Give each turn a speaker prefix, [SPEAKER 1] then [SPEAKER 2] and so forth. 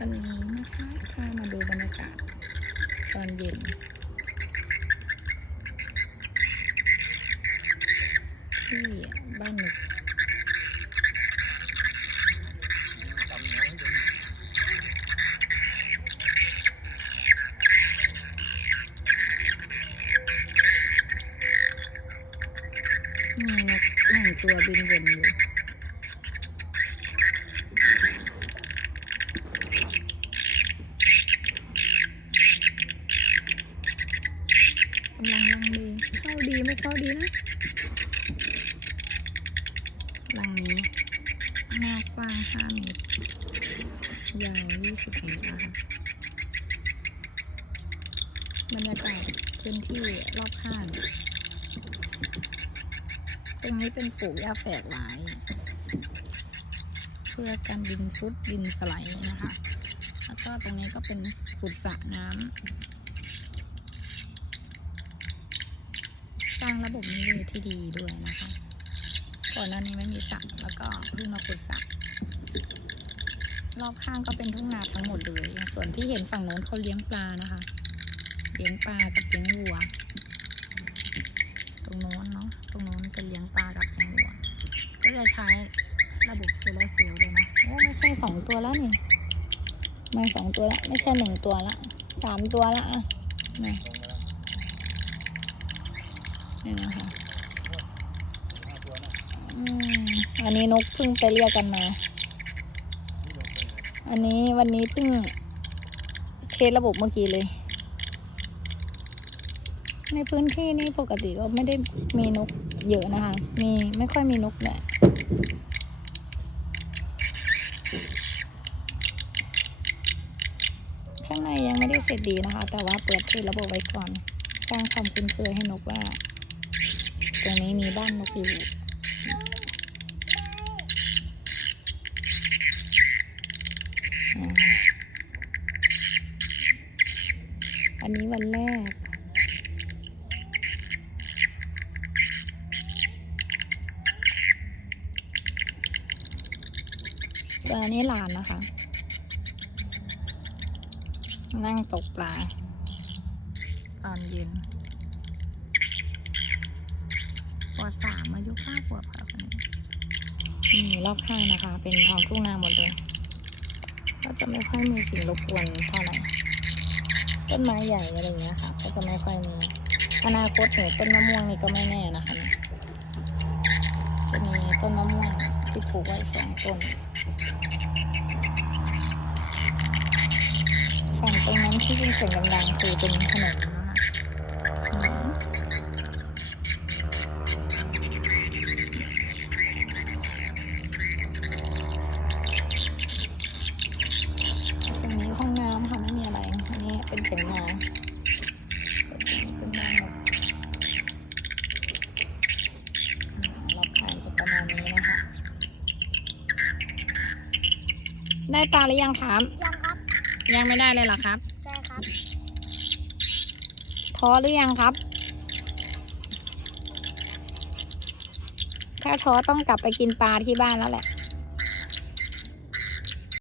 [SPEAKER 1] วันนี้นะคะพามาดูบรรยากาศตอนเย็น ที่บ้านหนุกมีนกหนึ่งตัวบินวนอยู่ กำลังลังเลเข้าดีไม่เข้าดีนะลังนี้หน้ากว้าง5เมตรยาว20เมตรนะคะบรรยากาศพื้นที่รอบข้างตรงนี้เป็นปลูกหญ้าแฝกไว้เพื่อการดินฟุดดินสไลด์นะคะ แล้วก็ตรงนี้ก็เป็นขุดสระน้ำ สร้างระบบนิเวศที่ดีด้วยนะคะ ก่อนหน้านี้ไม่มีสระแล้วก็เพิ่งมาขุดสระรอบข้างก็เป็นทุ่งนาทั้งหมดเลย ส่วนที่เห็นฝั่งโน้นเขาเลี้ยงปลานะคะ เลี้ยงปลากับเลี้ยงวัว ตรงโน้นเนาะ ตรงโน้นเป็นเลี้ยงปลากับเลี้ยงวัว ก็จะใช้ระบบโซลาร์เซลล์ด้วยนะโอ้ไม่ใช่สองตัวแล้วนี่ม่สองตัวละไม่ใช่หนึ่งตัวละสามตัวละอะนี่ นี่นะคะอันนี้นกเพิ่งไปเรียกกันมา อันนี้วันนี้เพิ่งเทสระบบเมื่อกี้เลย ในพื้นที่นี่ปกติก็ไม่ได้มีนกเยอะนะคะ มีไม่ค่อยมีนกเลยข้างในยังไม่ได้เสร็จดีนะคะ แต่ว่าเปิดเทสระบบไว้ก่อน สร้างความคุ้นเคยให้นกว่า ตรงนี้มีบ้านนกอยู่อันนี้วันแรก ส่วนอันนี้หลานนะคะ นั่งตกปลาตอนเย็น ปวดสามอายุห้าขวบค่ะคนนี้นี่รอบข้างนะคะ เป็นทองทุ่งนาหมดเลยก็จะไม่ค่อยมีสิ่งรบกวนเท่าไหร่ต้นไม้ใหญ่อะไรอย่างเงี้ยค่ะ ก็จะไม่ค่อยมีอนาคตหนูต้นมะม่วงนี่ก็ไม่แน่นะคะจะมีต้นมะม่วงที่ปลูกไว้สองต้นฝั่งตรงนั้นที่ยินเสียงดังๆคือเป็นถนนนะคะ ได้ปลาหรือยังครับ
[SPEAKER 2] ยังครับ
[SPEAKER 1] ยังไม่ได้เลยเหรอครับ
[SPEAKER 2] ใช่ครับ
[SPEAKER 1] ท้อหรือยังครับ ถ้าท้อต้องกลับไปกินปลาที่บ้านแล้วแหละ